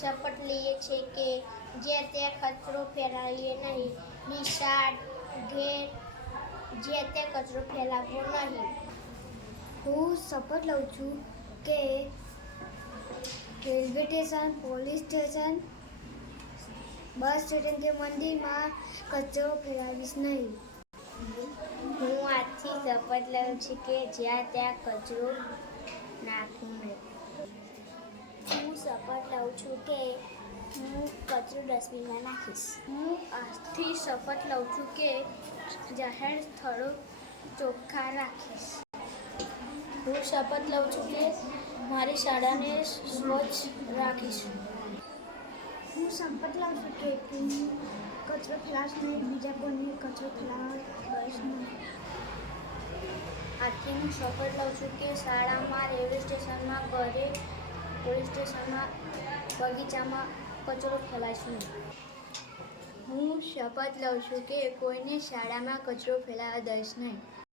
શપથ લઈએ છીએ કે જે તે કચરો ફેલાવીએ નહીં, નિશાળ, ઘેર જે તે કચરો ફેલાવવો નહીં. હું શપથ લઉં છું કે railway station, police station, bus station કે મંદિરમાં કચરો ફેલાવીશ નહીં. હું આજથી શપથ લઉં છું કે જ્યાં ત્યાં કચરો નાખવું નહીં. હું શપથ લઉં છું કે હું કચરો ડસ્ટબિનમાં નાખીશ. હું આજથી શપથ લઉં છું કે જાહેર સ્થળો ચોખ્ખા રાખીશ. હું શપથ લઉં છું કે મારી શાળાને સ્વચ્છ રાખીશ. હું શપથ લઉં છું કે હું કચરો ફેલાવીશ નહીં, બીજા કોઈને કચરો ફેલાવવા દઈશ નહીં. આજથી હું શપથ લઉં છું કે શાળામાં, રેલવે સ્ટેશનમાં, ઘરે, પોલીસ સ્ટેશનમાં, બગીચામાં કચરો ફેલાઈશ નહીં. હું શપથ લઉં છું કે કોઈને શાળામાં કચરો ફેલાવવા દઈશ નહીં.